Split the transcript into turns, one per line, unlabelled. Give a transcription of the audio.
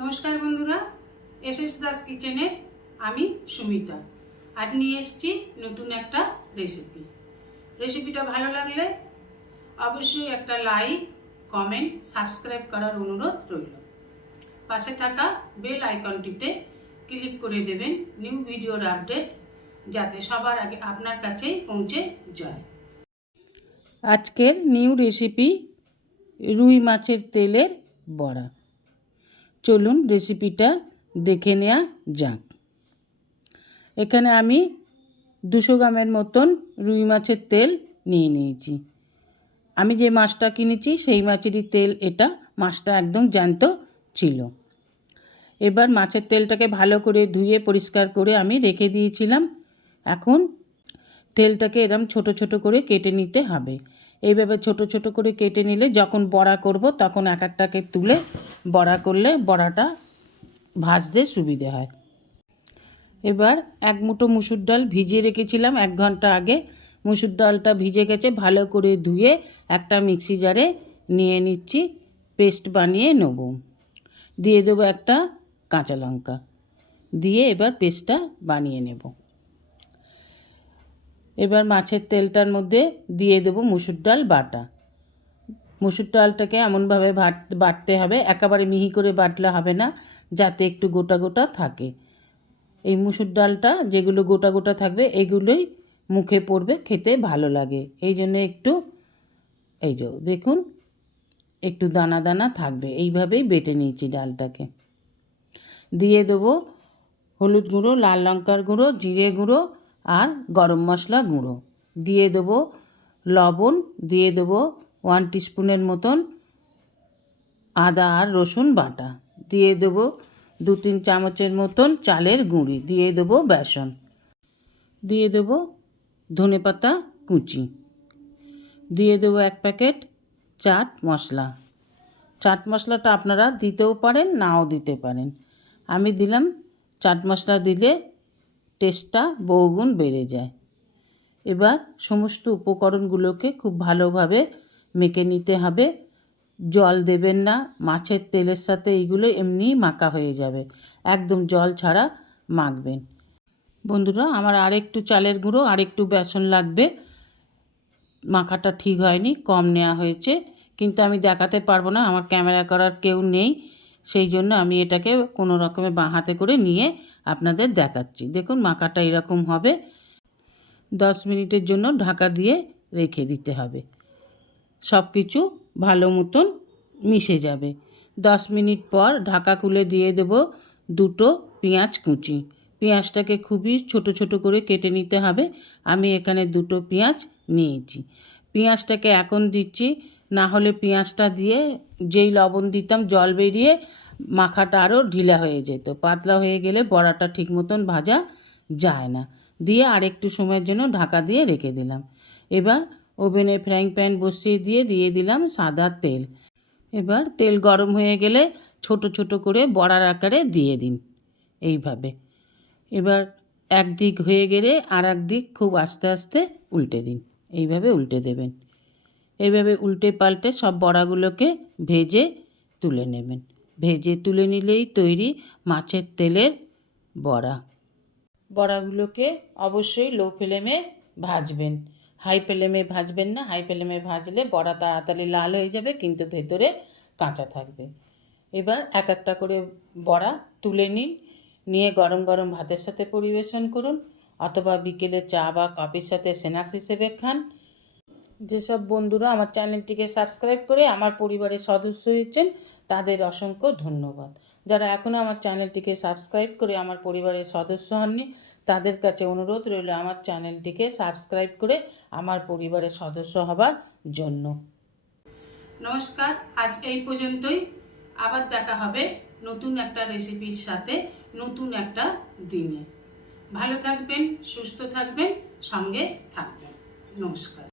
নমস্কার বন্ধুরা S S Das কিচেনে আমি সুমিতা। আজ নিয়ে এসেছি নতুন একটা রেসিপি রেসিপিটা ভালো লাগলে অবশ্যই একটা লাইক কমেন্ট সাবস্ক্রাইব করার অনুরোধ রইল। পাশে থাকা বেল আইকনটিতে ক্লিক করে দেবেন নিউ ভিডিওর আপডেট যাতে সবার আগে আপনার কাছেই পৌঁছে যায়। আজকের নিউ রেসিপি রুই মাছের তেলের বড়া। চলুন রেসিপিটা দেখে নেওয়া যাক। এখানে আমি দুশো গ্রামের মতন রুই মাছের তেল নিয়ে নিয়েছি। আমি যে মাছটা কিনেছি সেই মাছেরই তেল এটা, মাছটা একদম জ্যান্ত ছিল। এবার মাছের তেলটাকে ভালো করে ধুয়ে পরিষ্কার করে আমি রেখে দিয়েছিলাম। এখন তেলটাকে এরম ছোট ছোট করে কেটে নিতে হবে। এইভাবে ছোট ছোট করে কেটে নিলে যখন বড়া করব তখন এক একটাকে তুলে বড়া করলে বড়াটা ভাজতে সুবিধে হয়। এবার এক মুঠো মুসুর ডাল ভিজিয়ে রেখেছিলাম। এক ঘণ্টা আগে মুসুর ডালটা ভিজে গেছে, ভালো করে ধুয়ে একটা মিক্সি জারে নিয়ে নিচ্ছি, পেস্ট বানিয়ে নেব। দিয়ে দেবো একটা কাঁচা লঙ্কা। দিয়ে এবার পেস্টটা বানিয়ে নেব। এবার মাছের তেলটার মধ্যে দিয়ে দেবো মুসুর ডাল বাটা। মুসুর ডালটাকে এমনভাবে ভাট বাটতে হবে। একেবারে মিহি করে বাটলে হবে না, যাতে একটু গোটা গোটা থাকে। এই মুসুর ডালটা যেগুলো গোটা গোটা থাকবে, এগুলোই মুখে পড়বে, খেতে ভালো লাগে। এই জন্য একটু, এই যে দেখুন, একটু দানা দানা থাকবে। এইভাবেই বেটে নিয়েছি ডালটাকে। দিয়ে দেবো হলুদ গুঁড়ো, লাল লঙ্কার গুঁড়ো, জিরে গুঁড়ো আর গরম মশলা গুঁড়ো। দিয়ে দেবো লবণ, দিয়ে দেবো ওয়ান টিস্পুনের মতন আদা আর রসুন বাটা। দিয়ে দেবো দু তিন চামচের মতন চালের গুঁড়ি। দিয়ে দেবো বেসন। দিয়ে দেবো ধনে পাতা কুচি। দিয়ে দেবো এক প্যাকেট চাট মশলা। চাট মশলাটা আপনারা দিতেও পারেন, নাও দিতে পারেন। আমি দিলাম, চাট মশলা দিলে টেস্টটা বহুগুণ বেড়ে যায়। এবার সমস্ত উপকরণগুলোকে খুব ভালোভাবে মেখে নিতে হবে। জল দেবেন না, মাছের তেলের সাথে এইগুলো এমনিই মাখা হয়ে যাবে। একদম জল ছাড়া মাখবেন। বন্ধুরা, আমার আরেকটু চালের গুঁড়ো, আরেকটু বেসন লাগবে। মাখাটা ঠিক হয়নি, কম নেওয়া হয়েছে। কিন্তু আমি দেখাতে পারব না, আমার ক্যামেরা করার কেউ নেই। সেই জন্য আমি এটাকে কোনো রকমে বাঁ হাতে করে নিয়ে আপনাদের দেখাচ্ছি। দেখুন, মাখাটা এরকম হবে। দশ মিনিটের জন্য ঢাকা দিয়ে রেখে দিতে হবে। সব কিছু ভালো মতন মিশে যাবে। দশ মিনিট পর ঢাকা খুলে দিয়ে দেব দুটো পেঁয়াজ কুচি। পেঁয়াজটাকে খুবই ছোট ছোট করে কেটে নিতে হবে। আমি এখানে দুটো পেঁয়াজ নিয়েছি। পেঁয়াজটাকে এখন দিচ্ছি, না হলে পেঁয়াজটা দিয়ে যেই লবণ দিতাম জল বেরিয়ে মাখাটা আরও ঢিলা হয়ে যেত। পাতলা হয়ে গেলে বড়াটা ঠিক মতন ভাজা যায় না। দিয়ে আরেকটু সময়ের জন্য ঢাকা দিয়ে রেখে দিলাম। এবার ওভেনে ফ্রাইং প্যান বসিয়ে দিয়ে দিয়ে দিলাম সাদা তেল। এবার তেল গরম হয়ে গেলে ছোট ছোট করে বড়ার আকারে দিয়ে দিন এইভাবে। এবার এক দিক হয়ে গেলে আর এক দিক খুব আস্তে আস্তে উল্টে দিন। এইভাবে উল্টে দেবেন। এইভাবে উল্টে পাল্টে সব বড়াগুলোকে ভেজে তুলে নেবেন। ভেজে তুলে নিলেই তৈরি মাছের তেলের বড়া। বড়াগুলোকে অবশ্যই লো ফ্লেমে ভাজবেন। হাই ফ্লেমে ভাজবেন না, হাই ফ্লেমে ভাজলে বড়া তাড়াতাড়ি লাল হয়ে যাবে, কিন্তু ভেতরে কাঁচা থাকবে। এবার এক একটা করে বড়া তুলে নিন, নিয়ে গরম গরম ভাতের সাথে পরিবেশন করুন, অথবা বিকেলে চা বা কফির সাথে স্ন্যাক্স হিসেবে খান। যেসব বন্ধুরা আমার চ্যানেলটিকে সাবস্ক্রাইব করে আমার পরিবারের সদস্য হয়েছেন, তাদের অসংখ্য ধন্যবাদ। যারা এখনও আমার চ্যানেলটিকে সাবস্ক্রাইব করে আমার পরিবারের সদস্য হননি তাদের কাছে অনুরোধ রইল আমার চ্যানেলটিকে সাবস্ক্রাইব করে আমার পরিবারের সদস্য হবার জন্য। নমস্কার আজ এই পর্যন্তই। আবার দেখা হবে নতুন একটা রেসিপির সাথে, নতুন একটা দিনে। ভালো থাকবেন, সুস্থ থাকবেন, সঙ্গে থাকবেন। নমস্কার।